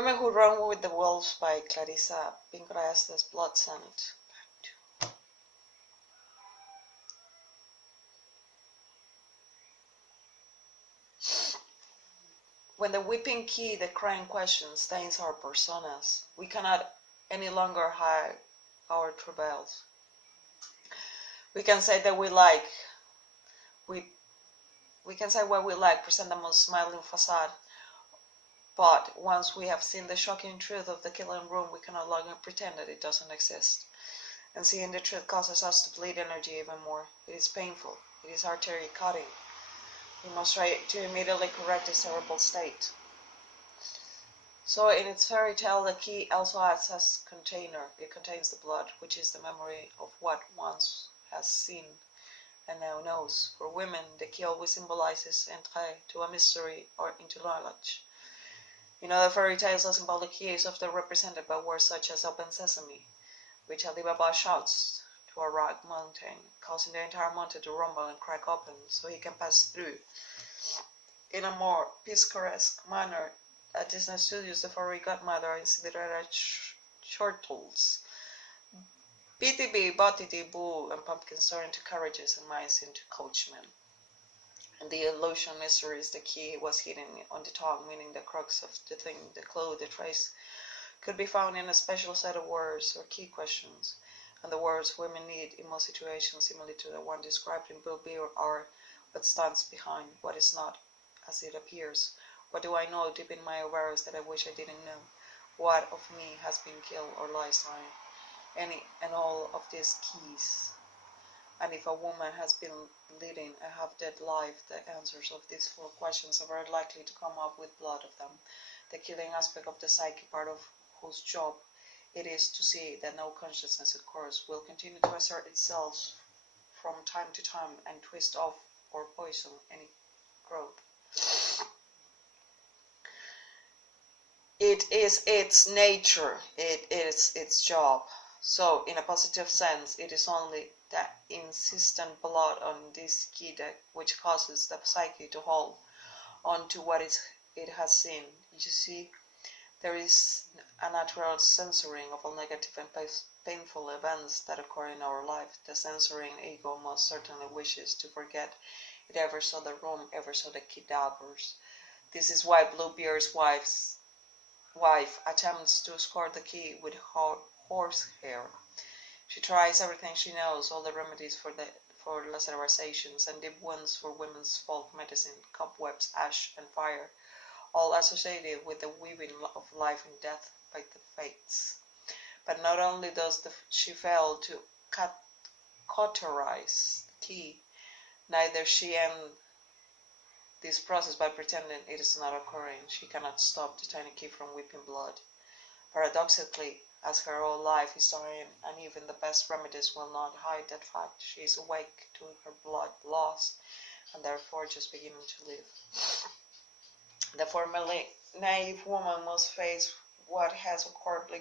Women Who Run with the Wolves by Clarissa Pinkola-Estes, Blood Scent. When the weeping key, the crying question, stains our personas, we cannot any longer hide our travails. We can say that we can say what we like, present the most smiling facade, but once we have seen the shocking truth of the killing room, we can no longer pretend that it doesn't exist. And seeing the truth causes us to bleed energy even more. It is painful. It is artery cutting. We must try to immediately correct this terrible state. So in its fairy tale, the key also acts as container. It contains the blood, which is the memory of what once has seen and now knows. For women, the key always symbolizes entrée to a mystery or into knowledge. In other fairy tales, the symbolic key is often represented by words such as open sesame, which Alibaba shouts to a rock mountain, causing the entire mountain to rumble and crack open so he can pass through. In a more picturesque manner, at Disney Studios, the fairy godmother in Cinderella chortles. Bitty Bottity Boo, and pumpkins turn into carriages and mice into coachmen. And the illusion mystery is the key was hidden on the tongue, meaning the crux of the thing, the clue, the trace, could be found in a special set of words or key questions. And the words women need in most situations, similar to the one described in Book B, are what stands behind, what is not as it appears. What do I know deep in my awareness that I wish I didn't know? What of me has been killed or lies dying? Any and all of these keys. And if a woman has been leading a half-dead life, the answers of these 4 questions are very likely to come up with blood of them. The killing aspect of the psyche, part of whose job it is to see that no consciousness, of course, will continue to assert itself from time to time and twist off or poison any growth. It is its nature, it is its job. So, in a positive sense, it is only the insistent blood on this key which causes the psyche to hold on to what it has seen. You see, there is a natural censoring of all negative and painful events that occur in our life. The censoring ego most certainly wishes to forget it ever saw the room, ever saw the kidnappers. This is why Bluebeard's wife attempts to score the key with horsehair. She tries everything she knows, all the remedies for lacerations and deep wounds for women's folk medicine, cobwebs, ash, and fire, all associated with the weaving of life and death by the fates. But not only does she fail to cauterize the key, neither she end this process by pretending it is not occurring. She cannot stop the tiny key from weeping blood. Paradoxically, as her whole life is dying, and even the best remedies will not hide that fact, she is awake to her blood loss, and therefore just beginning to live. The formerly naive woman must face what has occurred.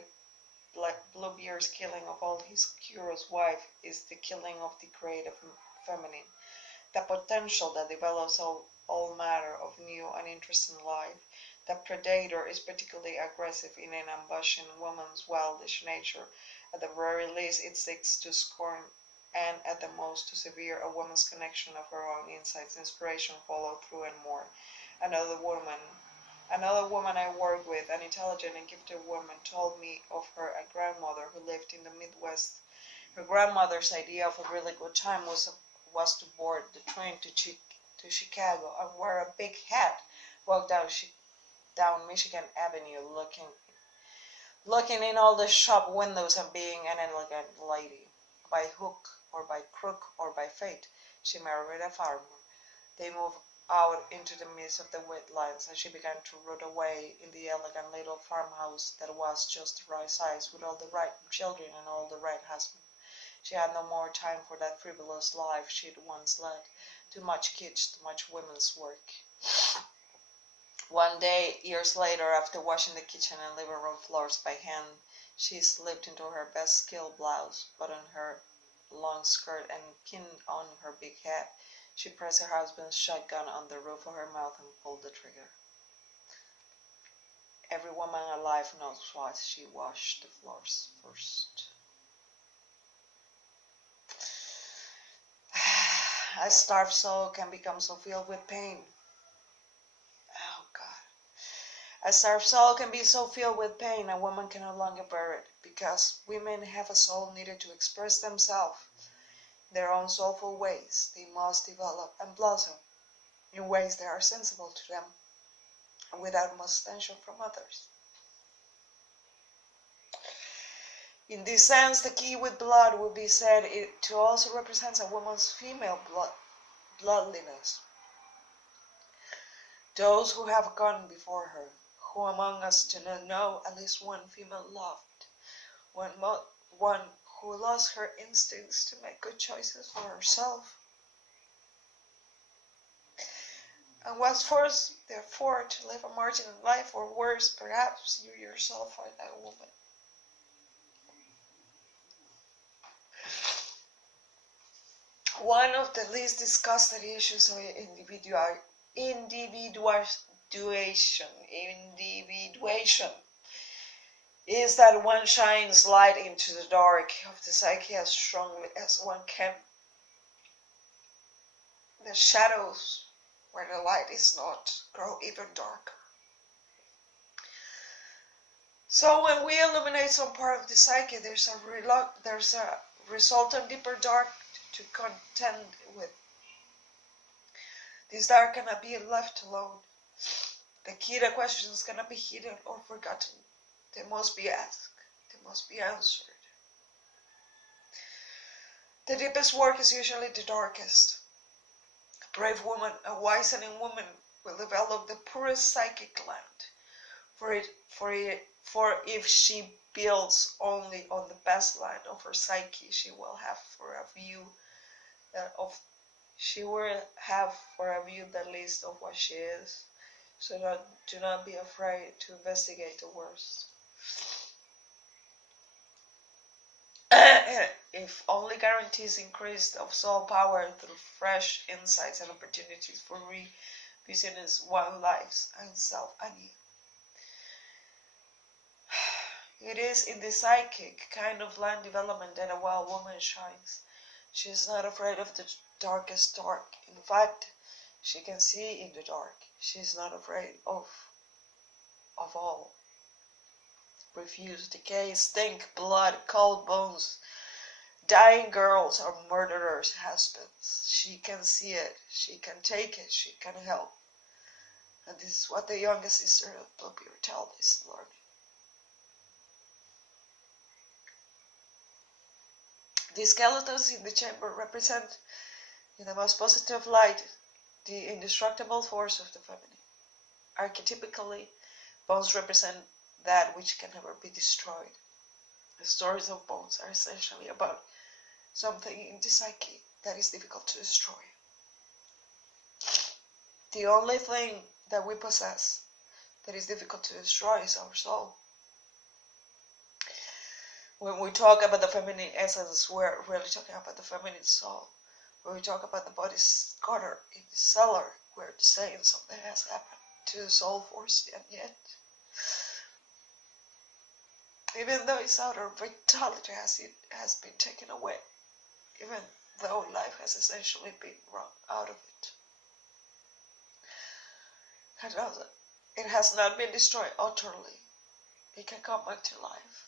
Bluebeard's killing of all his curious wife is the killing of the creative feminine, the potential that develops all manner of new and interesting life. The predator is particularly aggressive in ambushing woman's wildish nature. At the very least, it seeks to scorn, and at the most to sever a woman's connection of her own insights, inspiration, follow through, and more. Another woman I work with, an intelligent and gifted woman, told me of her grandmother who lived in the Midwest. Her grandmother's idea of a really good time was to board the train to Chicago and wear a big hat, walk down Michigan Avenue looking in all the shop windows and being an elegant lady. By hook or by crook or by fate, she married a farmer. They moved out into the midst of the wetlands, and she began to root away in the elegant little farmhouse that was just the right size, with all the right children and all the right husband. She had no more time for that frivolous life she'd once led. Too much kitsch, too much women's work. One day, years later, after washing the kitchen and living room floors by hand, she slipped into her best skill blouse, put on her long skirt, and pinned on her big hat. She pressed her husband's shotgun on the roof of her mouth and pulled the trigger. Every woman alive knows why she washed the floors first. A starved soul can become so filled with pain. Oh God. A starved soul can be so filled with pain a woman can no longer bear it, because women have a soul needed to express themselves in their own soulful ways. They must develop and blossom in ways that are sensible to them and without much attention from others. In this sense, the key with blood would be said to also represent a woman's female bloodliness. Those who have gone before her, who among us do not know at least one female loved, one who lost her instincts to make good choices for herself, and was forced, therefore, to live a marginal life, or worse, perhaps you yourself are that woman. One of the least discussed issues of individuation is that one shines light into the dark of the psyche as strongly as one can. The shadows where the light is not grow even darker. So when we illuminate some part of the psyche, there's a resultant deeper dark to contend with. This dark cannot be left alone. The key to questions cannot be hidden or forgotten. They must be asked. They must be answered. The deepest work is usually the darkest. A brave woman, a wisening woman, will develop the purest psychic gland. For if she builds only on the best line of her psyche, she will have for a view the least of what she is. So do not be afraid to investigate the worst. If only guarantees increase of soul power through fresh insights and opportunities for revisiting one's life and self anew. It is in the psychic kind of land development that a wild woman shines. She is not afraid of the darkest dark. In fact, she can see in the dark. She is not afraid of all. Refuse, decay, stink, blood, cold bones, dying girls or murderers' husbands. She can see it. She can take it. She can help. And this is what the youngest sister of Blue Beard is learning. The skeletons in the chamber represent, in the most positive light, the indestructible force of the feminine. Archetypically, bones represent that which can never be destroyed. The stories of bones are essentially about something in the psyche that is difficult to destroy. The only thing that we possess that is difficult to destroy is our soul. When we talk about the feminine essence, we're really talking about the feminine soul. When we talk about the body scattered in the cellar, we're saying something has happened to the soul force, and yet, even though its outer vitality has been taken away, even though life has essentially been wrung out of it, it has not been destroyed utterly. It can come back to life.